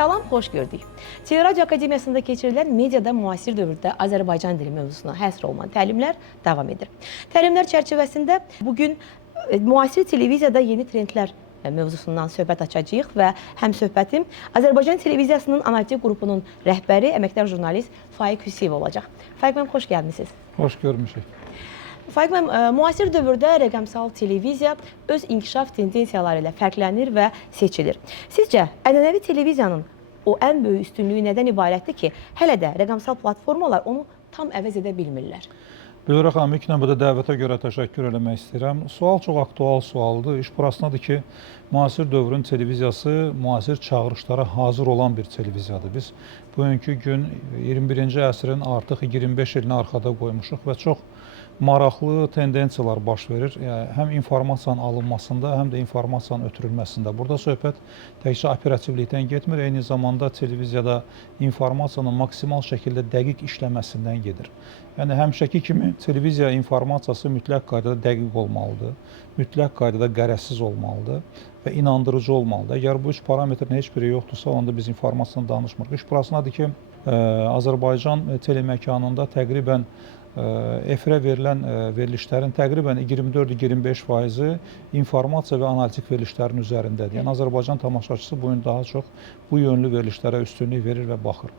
Salam, xoş gördük. Teleradio Akademiyasında keçirilən mediada müasir dövrdə Azərbaycan dili mövzusuna həsr olunan təlimlər davam edir. Təlimlər çərçivəsində bugün müasir televiziyada yeni trendlər mövzusundan söhbət açacağıq və həm söhbətim Azərbaycan Televiziyasının analitik qrupunun rəhbəri, əməkdar jurnalist Faiq Hüseyev olacaq. Faiq mənim, xoş gəlmişsiniz. Xoş görmüşük. Faiq mənim, müasir dövrdə rəqəmsal televiziya öz inkişaf tendensiyaları ilə fərqlənir və seçilir. Sizcə, ənənəvi televiziyanın o ən böyük üstünlüyü nədən ibarətdir ki, hələ də rəqəmsal platformalar onu tam əvəz edə bilmirlər? Bilirəm xanım, ilk növbədə dəvətə görə təşəkkür eləmək istəyirəm. Sual çox aktual sualdır. İş burasındadır ki, müasir dövrün televiziyası müasir çağırışlara hazır olan bir televiziyadır. Biz bugünkü gün 21-ci əsrin artıq 25 ilini arxada qoymuşuq və çox maraqlı tendensiyalar baş verir. Yəni, həm informasiyanın alınmasında, həm də informasiyanın ötürülməsində. Burada söhbət təkcə operativlikdən getmir, eyni zamanda televiziyada informasiyanın maksimal şəkildə dəqiq işləməsindən gedir. Yəni, həmişəki kimi televiziya informasiyası mütləq qaydada dəqiq olmalıdır, mütləq qaydada qərəzsiz olmalıdır və inandırıcı olmalıdır. Əgər bu üç parametrin heç biri yoxdursa, onda biz informasiyadan danışmırıq. İş burasındadır ki, Azərbaycan teleməkanında təqribən efirə verilən verilişlərin təqribən 24-25%-i informasiya və analitik verilişlərin üzərindədir. Yəni, Azərbaycan tamaşaçısı bu gün daha çox bu yönlü verilişlərə üstünlük verir və baxır.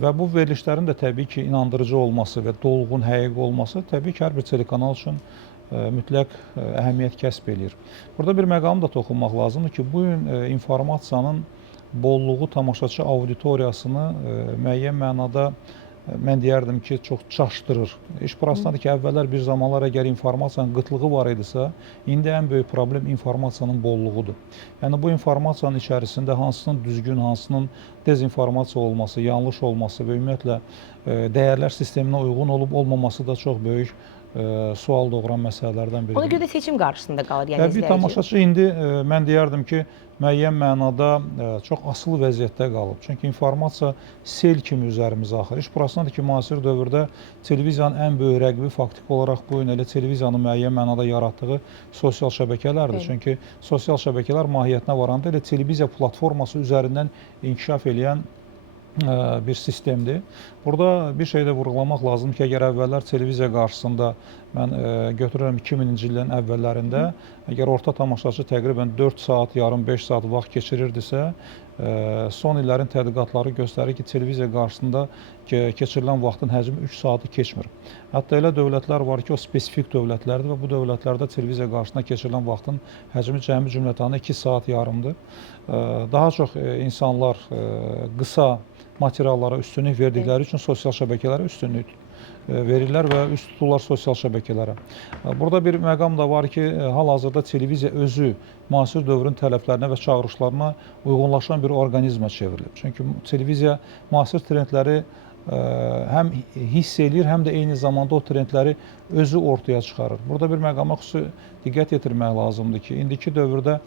Və bu verilişlərin də təbii ki, inandırıcı olması və dolğun, həqiqi olması təbii ki, hər bir telekanal üçün mütləq əhəmiyyət kəsb edir. Burada bir məqam da toxunmaq lazımdır ki, bu gün informasiyanın bolluğu tamaşaçı auditoriyasını müəyyən mənada mən deyərdim ki, çox çaşdırır. İş burasındadır ki, əvvəllər bir zamanlar əgər informasiyanın qıtlığı var idisə, indi ən böyük problem informasiyanın bolluğudur. Yəni, bu informasiyanın içərisində hansının düzgün, hansının dezinformasiya olması, yanlış olması və ümumiyyətlə dəyərlər sisteminə uyğun olub-olmaması da çox böyük sual doğuran məsələlərdən biridir. Ona görə də seçim qarşısında qalır, yəni izləyici. Tamaşaçı indi mən deyərdim ki, müəyyən mənada çox asılı vəziyyətdə qalıb. Çünki informasiya sel kimi üzərimizə axır. İş burasındadır ki, müasir dövrdə televiziyanın ən böyük rəqibi faktiki olaraq bu gün elə televiziyanın müəyyən mənada yaratdığı sosial şəbəkələrdir. Çünki sosial şəbəkələr mahiyyətinə varanda elə televiziya platforması üzərindən inkişaf edən bir sistemdir. Burada bir şey də vurğulamaq lazımdır ki, əgər əvvəllər televiziya qarşısında mən götürürəm 2000-ci illərin əvvəllərində, əgər orta tamaşaçı təqribən 4 saat, yarım 5 saat vaxt keçirirdisə, son illərin tədqiqatları göstərir ki, televiziya qarşısında keçirilən vaxtın həcmi 3 saatı keçmir. Hətta elə dövlətlər var ki, o spesifik dövlətlərdir və bu dövlətlərdə televiziya qarşısında keçirilən vaxtın həcmi cəmi cümlətanı 2 saat yarımdır. Daha çox insanlar qısa materiallara üstünlük verdikləri üçün sosial şəbəkələrə üstünlük verirlər və üst tuturlar sosial şəbəkələrə. Burada bir məqam da var ki, hal-hazırda televiziya özü müasir dövrün tələblərinə və çağırışlarına uyğunlaşan bir orqanizmə çevrilib. Çünki televiziya müasir trendləri həm hiss eləyir, həm də eyni zamanda o trendləri özü ortaya çıxarır. Burada bir məqama xüsusi diqqət yetirmək lazımdır ki, indiki dövrdə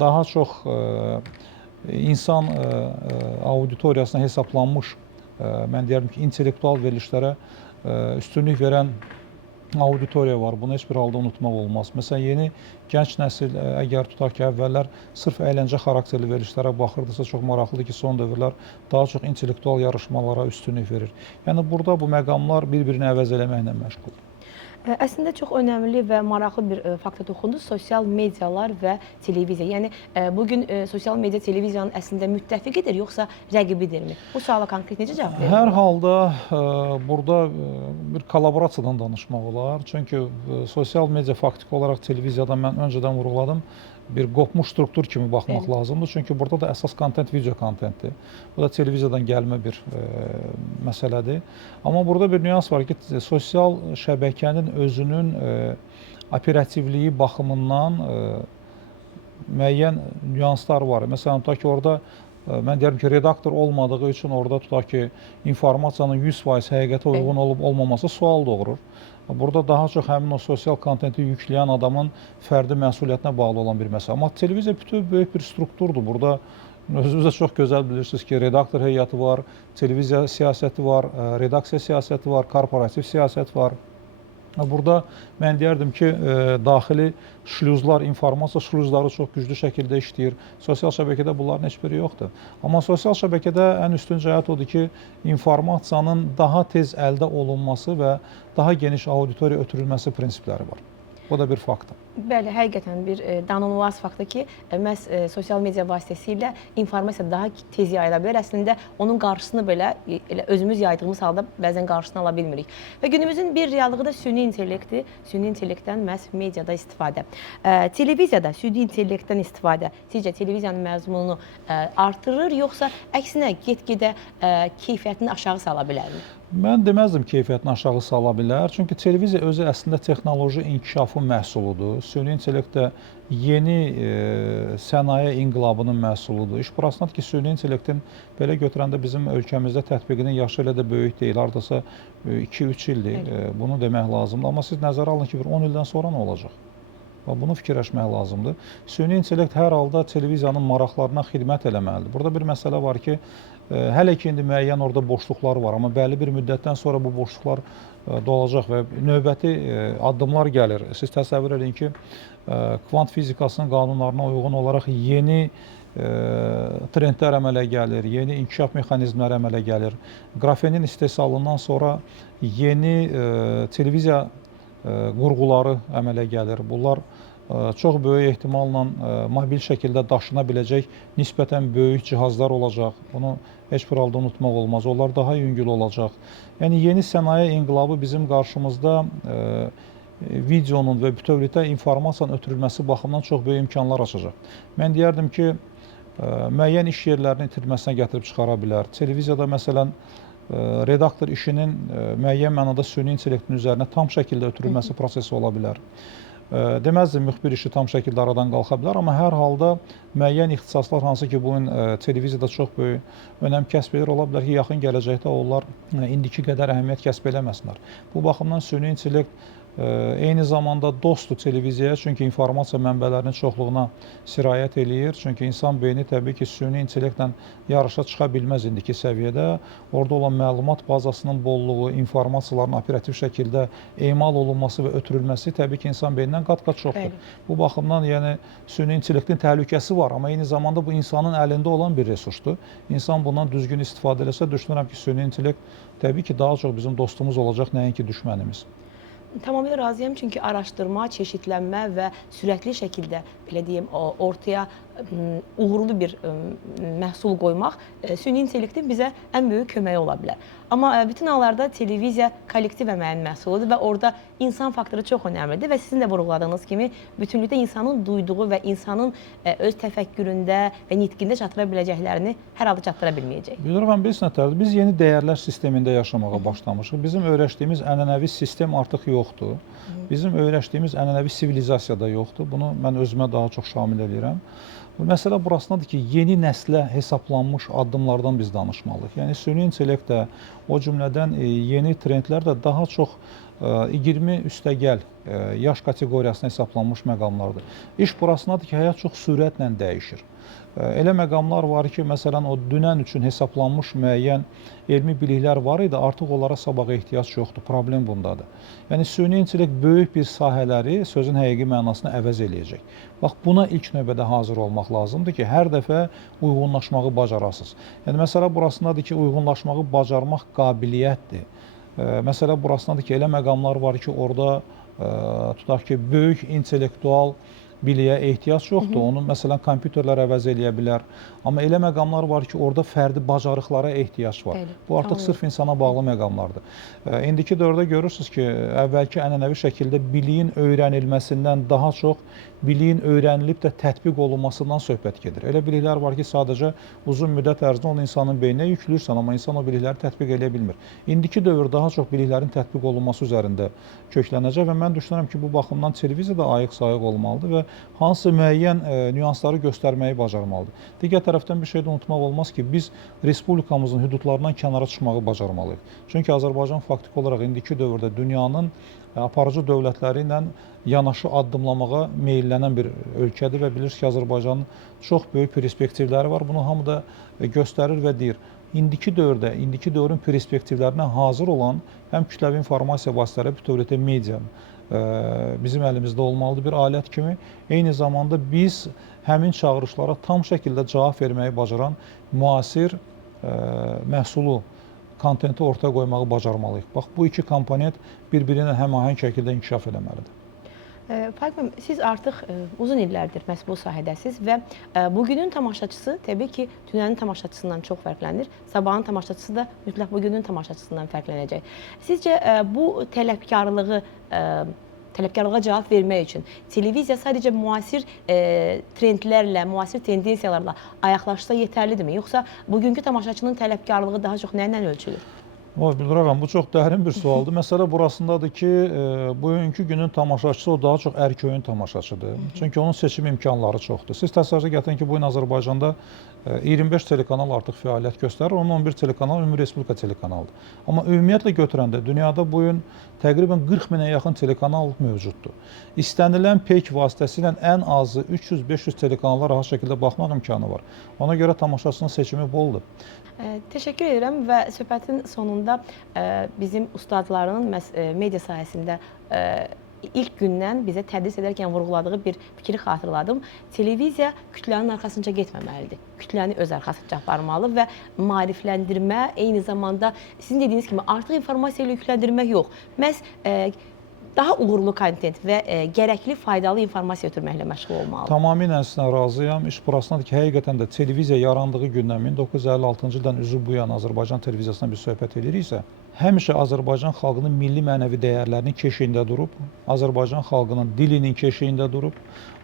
daha çox insan auditoriyasına hesablanmış, mən deyərdim ki, intellektual verilişlərə üstünlük verən auditoriya var. Bunu heç bir halda unutmaq olmaz. Məsələn, yeni gənc nəsil, əgər tutaq ki, əvvəllər sırf əyləncə xarakterli verilişlərə baxırdısa, çox maraqlıdır ki, son dövrlər daha çox intellektual yarışmalara üstünlük verir. Yəni, burada bu məqamlar bir-birini əvəz eləməklə məşğuldur. Əslində çox önəmli və maraqlı bir fakta toxundu, sosial medialar və televiziya. Yəni, bugün sosial media televiziyanın əslində müttəfiqidir, yoxsa rəqibidirmi? Bu suala konkret necə cavab verir? Hər halda burada bir kollaborasiyadan danışmaq olar. Çünki sosial media faktiki olaraq televiziyadan mən öncədən vurğuladım, bir qopmuş struktur kimi baxmaq lazımdır. Çünki burada da əsas kontent video kontentdir. Bu da televiziyadan gəlmə bir məsələdir. Amma burada bir nüans var ki, sosial şəbəkənin özünün operativliyi baxımından müəyyən nüanslar var. Məsələn, tutaq ki, orada mən deyərəm ki, redaktor olmadığı üçün orada tutaq ki, informasiyanın 100% həqiqətə uyğun olub-olmaması sual doğurur. Burada daha çox həmin o sosial kontenti yükləyən adamın fərdi məsuliyyətinə bağlı olan bir məsələ. Amma televiziya bütün böyük bir strukturdur. Burada özünüz də çox gözəl bilirsiniz ki, redaktor heyəti var, televiziya siyasəti var, redaksiya siyasəti var, korporativ siyasət var. Burada mən deyərdim ki, daxili şlüzlar, informasiya şlüzları çox güclü şəkildə işləyir. Sosial şəbəkədə bunların heç biri yoxdur. Amma sosial şəbəkədə ən üstün cəhət odur ki, informasiyanın daha tez əldə olunması və daha geniş auditoriya ötürülməsi prinsipləri var. Bu da bir faktdır. Bəli, həqiqətən bir danılmaz faktdır ki, məhz sosial media vasitəsilə informasiya daha tez yayıla bilər. Əslində onun qarşısını belə elə özümüz yaydığımız halda bəzən qarşısını ala bilmirik. Və günümüzün bir reallığı da süni intellektdir. Süni intellektdən məhz mediada istifadə. Televiziyada süni intellektdən istifadə sizcə televiziyanın məzmununu artırır, yoxsa əksinə get-gedə keyfiyyətini aşağı sala bilərmi? Mən deməzdim keyfiyyətini aşağı sala bilər. Çünki televiziya özü əslində texnoloji inkişafın məhsuludur. Süni intellekt də yeni sənaye inqilabının məhsuludur. İş burasındadır ki, süni intellektin belə götürəndə bizim ölkəmizdə tətbiqinin yaşı elə də böyük deyil. Hardasa 2-3 ildir. Bunu demək lazımdır. Amma siz nəzərə alın ki, bir 10 ildən sonra nə olacaq? Bunu fikirləşmək lazımdır. Süni intellekt hər halda televiziyanın maraqlarına xidmət eləməlidir. Burada bir məsələ var ki, hələ ki indi müəyyən orada boşluqlar var, amma bəlli bir müddətdən sonra bu boşluqlar dolacaq və növbəti addımlar gəlir. Siz təsəvvür edin ki, kvant fizikasının qanunlarına uyğun olaraq yeni trendlər əmələ gəlir, yeni inkişaf mexanizmləri əmələ gəlir. Qrafenin istehsalından sonra yeni televiziya qurğuları əmələ gəlir. Bunlar çox böyük ehtimalla mobil şəkildə daşına biləcək nisbətən böyük cihazlar olacaq. Bunu heç bir halda unutmaq olmaz. Onlar daha yüngül olacaq. Yəni yeni sənaye inqilabı bizim qarşımızda videonun və bütövlükdə informasiyanın ötürülməsi baxımından çox böyük imkanlar açacaq. Mən deyərdim ki, müəyyən iş yerlərinin itirməsinə gətirib çıxara bilər. Televiziyada məsələn redaktor işinin müəyyən mənada süni intellektin üzərinə tam şəkildə ötürülməsi prosesi ola bilər. Deməzdim, müxbir işi tam şəkildə aradan qalxa bilər, amma hər halda müəyyən ixtisaslar hansı ki, bu gün televiziyada çox böyük önəm kəsb edir, ola bilər ki, yaxın gələcəkdə onlar indiki qədər əhəmiyyət kəsb eləməsinlər. Bu baxımdan süni intellekt eyni zamanda dostdur televiziyaya, çünki informasiya mənbələrinin çoxluğuna sirayət eləyir. Çünki insan beyni təbii ki, süni intellektlə yarışa çıxa bilməz indiki səviyyədə. Orada olan məlumat bazasının bolluğu, informasiyaların operativ şəkildə emal olunması və ötürülməsi təbii ki, insan beynindən qat-qat çoxdur. Bu baxımdan yəni süni intellektin təhlükəsi var, amma eyni zamanda bu insanın əlində olan bir resursdur. İnsan bundan düzgün istifadə eləsə, düşünürəm ki, süni intellekt təbii ki, daha çox bizim dostumuz olacaq, nəinki düşmənimiz. Tamamilə razıyam, çünki araşdırma, çeşidlənmə və sürətli şəkildə belə deyim, ortaya uğurlu bir məhsul qoymaq süni intellektin bizə ən böyük köməyi ola bilər. Amma bütün hallarda televiziya kollektiv əməyin məhsuludur və orada insan faktoru çox önəmlidir və sizin də vurğuladığınız kimi bütünlükdə insanın duyduğu və insanın öz təfəkküründə və nitqində çatdıra biləcəklərini hər halda çatdıra bilməyəcək. Bilirəm, biz nətərdir? Biz yeni dəyərlər sistemində yaşamağa başlamışıq. Bizim öyrəşdiyimiz ənənəvi sistem artıq yoxdur. Bizim öyrəşdiyimiz ənənəvi sivilizasiya da yoxdur. Bunu mən özümə daha çox şamil edirəm. Bu məsələ burasındadır ki, yeni nəslə hesablanmış addımlardan biz danışmalıyıq. Yəni süni intellekt də, o cümlədən yeni trendlər də daha çox 20 üstəgəl yaş kateqoriyasına hesablanmış məqamlardır. İş burasındadır ki, həyat çox sürətlə dəyişir. Elə məqamlar var ki, məsələn, o dünən üçün hesablanmış müəyyən elmi biliklər var idi, artıq onlara sabaha ehtiyac yoxdur. Problem bundadır. Yəni, süni intellekt böyük bir sahələri sözün həqiqi mənasını əvəz eləyəcək. Bax, buna ilk növbədə hazır olmaq lazımdır ki, hər dəfə uyğunlaşmağı bacarasınız. Yəni, məsələ burasındadır ki, uyğunlaşmağı bacarmaq qabiliyyətdir. Məsələ burasındadır ki, elə məqamlar var ki, orada tutaq ki, böyük intellektual biliyə ehtiyac yoxdur. Onu məsələn kompüterlər əvəz eləyə bilər. Amma elə məqamlar var ki, orada fərdi bacarıqlara ehtiyac var. Bu artıq sırf insana bağlı məqamlardır. İndiki dövrdə görürsünüz ki, əvvəlki ənənəvi şəkildə biliyin öyrənilməsindən daha çox biliyin öyrənilib də tətbiq olunmasından söhbət gedir. Elə biliklər var ki, sadəcə uzun müddət ərzində onu insanın beyninə yükləyirsən, amma insan o bilikləri tətbiq eləyə bilmir. İndiki dövr daha çox biliklərin tətbiq olunması üzərində köklənəcək və mən düşünürəm ki, bu baxımdan televiziya da ayıq-sayıq olmalıdır və hansı müəyyən nüansları göstərməyi bacarmalıdır. Digər tərəfdən bir şey də unutmaq olmaz ki, biz respublikamızın hüdudlarından kənara çıxmağı bacarmalıyıq. Çünki Azərbaycan faktiki olaraq indiki dövrdə dünyanın aparıcı dövlətləri ilə yanaşı addımlamağa meyllənən bir ölkədir və bilirsiniz ki, Azərbaycanın çox böyük perspektivləri var. Bunu hamı da göstərir və deyir. indiki dövrdə, indiki dövrün perspektivlərinə hazır olan həm kütləvi informasiya vasitələri, bütövlükdə media bizim əlimizdə olmalıdır bir alət kimi. Eyni zamanda biz həmin çağırışlara tam şəkildə cavab verməyi bacaran müasir məhsulu, kontenti ortaya qoymağı bacarmalıyıq. Bax, bu iki komponent bir-biri ilə həmahəng şəkildə inkişaf eləməlidir. Faiq müəllim, siz artıq uzun illərdir məhz bu sahədəsiz və bugünün tamaşaçısı təbii ki, dünənin tamaşaçısından çox fərqlənir. Sabahın tamaşaçısı da mütləq bugünün tamaşaçısından fərqlənəcək. Sizcə bu tələbkarlığa cavab vermək üçün televiziya sadəcə müasir trendlərlə, müasir tendensiyalarla ayaqlaşsa yetərlidirmi? Yoxsa bugünkü tamaşaçının tələbkarlığı daha çox nə ilə ölçülür? Bildir ağam, bu çox dərin bir sualdır. Məsələ burasındadır ki, bugünkü günün tamaşaçısı o daha çox ərköyün tamaşaçıdır. Çünki onun seçim imkanları çoxdur. Siz təsəvvür gətirin ki, bugün Azərbaycanda 25 telekanal artıq fəaliyyət göstərir, onun 11 telekanal Ümumi Respublika telekanalıdır. Amma ümumiyyətlə götürəndə dünyada bugün təqribən 40 minə yaxın telekanal mövcuddur. İstənilən peyk vasitəsilə ən azı 300-500 telekanallara rahat şəkildə baxmaq imkanı var. Ona görə tamaşaçının seçimi boldur. Təşəkkür edirəm və söhbətin sonunda bizim ustadlarının media sahəsində ilk gündən bizə tədris edərkən vurğuladığı bir fikri xatırladım. Televiziya kütlənin arxasınca getməməlidir. Kütləni öz arxasınca aparmalı və maarifləndirmə, eyni zamanda sizin dediyiniz kimi artıq informasiya ilə yükləndirmək yox. Məhz daha uğurlu kontent və gərəkli, faydalı informasiya ötürməklə məşğul olmalıdır. Tamamilə sizlə razıyam. İş burasındadır ki, həqiqətən də televiziya yarandığı gündən 1956-cı ildən üzü bu yana Azərbaycan televiziyasından bir söhbət ediriksə, həmişə Azərbaycan xalqının milli mənəvi dəyərlərinin keşiyində durub, Azərbaycan xalqının dilinin keşiyində durub,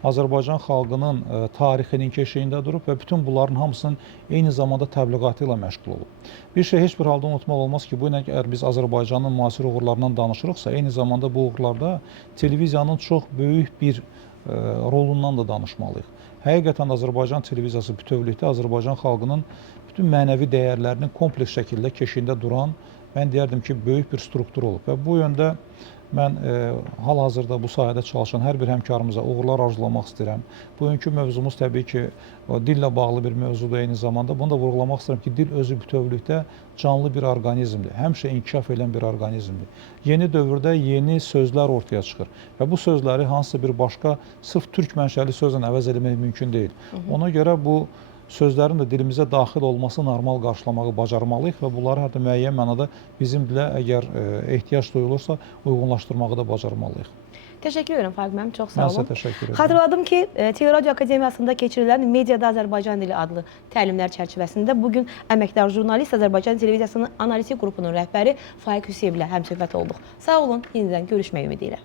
Azərbaycan xalqının tarixinin keşiyində durub və bütün bunların hamısının eyni zamanda təbliğatı ilə məşğul olub. Bir şey heç bir halda unutmaq olmaz ki, bu ilə əgər biz Azərbaycanın müasir uğurlarından danışırıqsa, eyni zamanda bu uğurlarda televiziyanın çox böyük bir rolundan da danışmalıyıq. Həqiqətən Azərbaycan televiziyası bütövlükdə Azərbaycan xalqının bütün mənəvi dəyərlərinin kompleks şəkildə keşiyində duran, mən deyərdim ki, böyük bir struktur olub və bu yöndə mən hal-hazırda bu sahədə çalışan hər bir həmkarımıza uğurlar arzulamaq istəyirəm. Bugünkü mövzumuz təbii ki, dillə bağlı bir mövzudur eyni zamanda. Bunu da vurğulamaq istəyirəm ki, dil özü bütövlükdə canlı bir orqanizmdir, həmişə inkişaf edən bir orqanizmdir. Yeni dövrdə yeni sözlər ortaya çıxır və bu sözləri hansısa bir başqa sırf türk mənşəli sözlə əvəz etmək mümkün deyil. Ona görə bu sözlərin də dilimizə daxil olması normal qarşılamağı bacarmalıyıq və bunları hətta müəyyən mənada bizim dilə əgər ehtiyac duyulursa uyğunlaşdırmağı da bacarmalıyıq. Təşəkkür edirəm Faiq müəllim, çox sağ olun. Mən sizə təşəkkür edirəm. Xatırladım ki, Teleradio Akademiyasında keçirilən Mediada Azərbaycan dili adlı təlimlər çərçivəsində bugün əməkdar jurnalist Azərbaycan Televiziyasının analitik qrupunun rəhbəri Faiq Hüseyevlə həmsöhbət olduq. Sağ olun, yenidən görüşmək ümidi ilə.